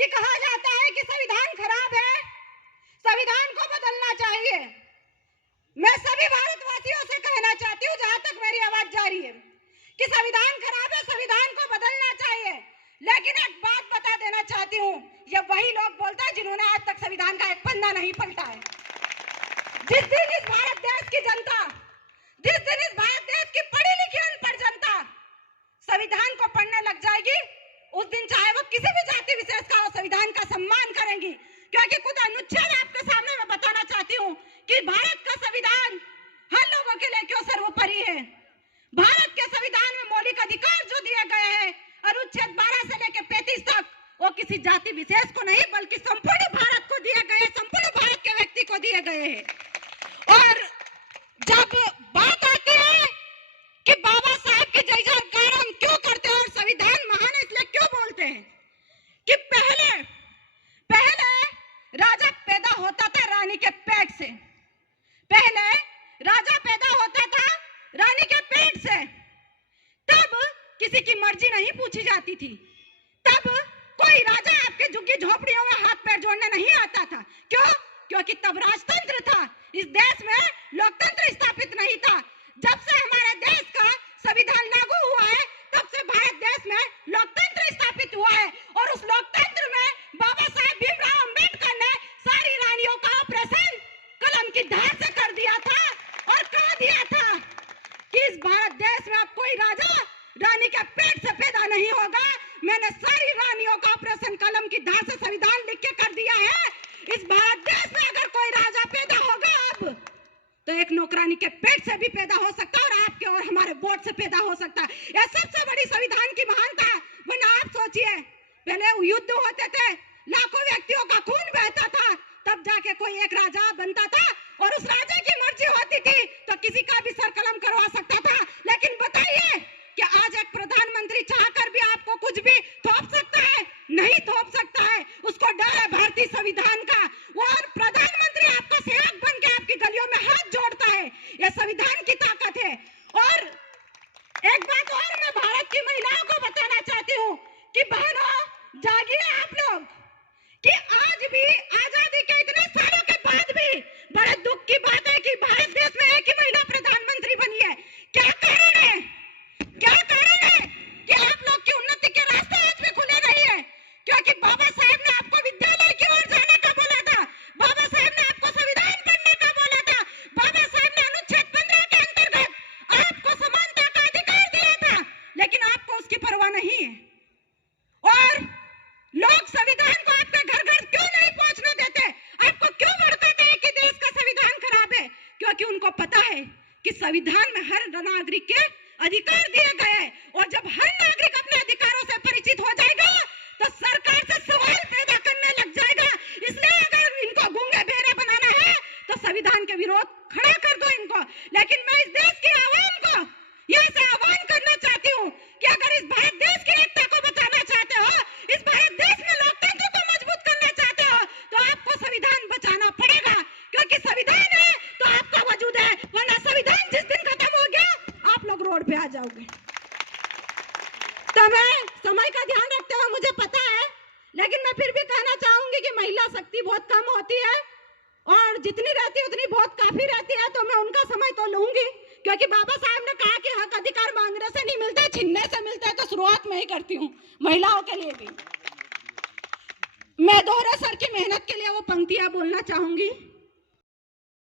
कि कहा जाता है कि संविधान खराब है, संविधान को बदलना चाहिए। मैं सभी भारतवासियों से कहना चाहती हूँ, जहां तक मेरी आवाज जा रही है, कि संविधान खराब है, संविधान को बदलना चाहिए। लेकिन एक बात बता देना चाहती हूँ, ये वही लोग बोलते हैं जिन्होंने आज तक संविधान का एक पन्ना नहीं पलटा है। जिस दिन इस भारत देश की जनता, जिस दिन इस भारत देश की पढ़ी लिखी अनपढ़ जनता संविधान को पढ़ने लग जाएगी, उस दिन चाहे वो किसी भी जाति विशेष का हो, संविधान का सम्मान करेंगी। क्योंकि खुद अनुच्छेद आपके सामने मैं बताना चाहती हूँ कि भारत का संविधान हर लोगों के लिए क्यों सर्वोपरि है। भारत के संविधान में मौलिक अधिकार जो दिए गए हैं, अनुच्छेद 12 से लेकर 35 तक, वो किसी जाति विशेष को नहीं बल्कि संपूर्ण भारत को दिए गए, संपूर्ण भारत के व्यक्ति को दिए गए हैं। और जब बात आती है कि बाबा साहब की जय जयकार हम क्यों करते हैं और संविधान महान है इसलिए क्यों बोलते हैं, कि पहले राजा पैदा होता था रानी के पेट से, पहले राजा पैदा होता था रानी के पेट से। तब किसी की मर्जी नहीं पूछी जाती थी, तब कोई राजा आपके झुग्गी झोपड़ियों में हाथ पैर जोड़ने नहीं आता था। क्यों? क्योंकि तब राजतंत्र था, इस देश में लोकतंत्र स्थापित नहीं था। जब से हमारे देश का संविधान लागू हुआ है, तब से भारत देश में लोकतंत्र स्थापित हुआ है। और उस लोकतंत्र में बाबा साहेब भीमराव अंबेडकर ने सारी रानियों का ऑपरेशन कलम की धार से कर दिया था और कह दिया था कि इस भारत देश में अब कोई राजा रानी के पेट से पैदा नहीं होगा। मैंने सारी रानियों का ऑपरेशन कलम की धार से संविधान लिख के कर दिया है। इस भारत देश में अगर कोई राजा पैदा होगा अब, तो एक नौकरानी के पेट से भी पैदा हो सकता है और आपके और हमारे वोट से पैदा हो सकता है। यह सबसे बड़ी संविधान की महानता। वरना आप सोचिए, पहले युद्ध होते थे, लाखों व्यक्तियों का खून बहता था, तब जाके कोई एक राजा बनता था और उस राजा की मर्जी होती थी तो किसी का भी सर कलम करवा सकता था। लेकिन बताइए कि आज एक प्रधानमंत्री चाहकर भी आपको कुछ भी थोप सकता है? नहीं थोप सकता है। उसको डर है भारतीय संविधान का। और प्रधानमंत्री आपका सेवक बन के आपकी गलियों में हाथ जोड़ता है। यह संविधान की ताकत है। और एक बात और मैं भारत की महिलाओं को बताना चाहती हूँ कि बहनों, जागिए आप लोग, कि आज भी आजादी के इतने सालों के बाद भी बड़े दुख की बात है कि भारत देश में एक ही महिला प्रधानमंत्री बनी है। क्या कारण है? क्या कारण है कि आप लोग की उन्नति के रास्ते आज भी खुले नहीं है? क्योंकि बाबा साहेब ने आपको विद्यालय की ओर जाने का बोला था, बाबा साहेब ने आपको संविधान पढ़ने का बोला था, बाबा साहेब ने अनुच्छेद 15 के अंतर्गत आपको समानता का अधिकार दिया था, लेकिन आपको उसकी परवाह नहीं है। और लोग संविधान को आपके घर घर क्यों नहीं पहुंचने देते? आपको क्यों भड़काते हैं कि देश का संविधान खराब है? क्योंकि उनको पता है कि संविधान में हर नागरिक के अधिकार दिए गए हैं। और जब हर नागरिक अपने अधिकारों से परिचित हो जाएगा तो सरकार से सवाल पैदा करने लग जाएगा। इसलिए अगर इनको गूंगे बहरे बनाना है तो संविधान के विरोध खड़ा कर दो इनको। लेकिन मैं इस देश की आवाम को यह से आह्वान करना चाहती हूँ कि अगर इस भारत देश की एकता को बचाना चाहते हो, इस भारत देश में लोकतंत्र को मजबूत करना चाहते हो, तो आपको संविधान बचाना पड़ेगा। क्योंकि संविधान है तो आपका वजूद है, वरना संविधान जिस दिन खत्म हो गया आप लोग रोड पे आ जाओगे। तो मैं समय का ध्यान रखते हुए, मुझे पता है, लेकिन मैं फिर भी कहना चाहूंगी कि महिला शक्ति बहुत कम होती है और जितनी रहती है उतनी बहुत काफी रहती है। तो मैं उनका समय तो लूंगी, क्योंकि बाबा साहब ने कहा कि हक अधिकार मांगने से नहीं मिलता, छीनने से मिलता है। तो शुरुआत मैं ही करती हूँ महिलाओं के लिए भी। मैं दोहरे सर की मेहनत के लिए वो पंक्तियां बोलना चाहूंगी।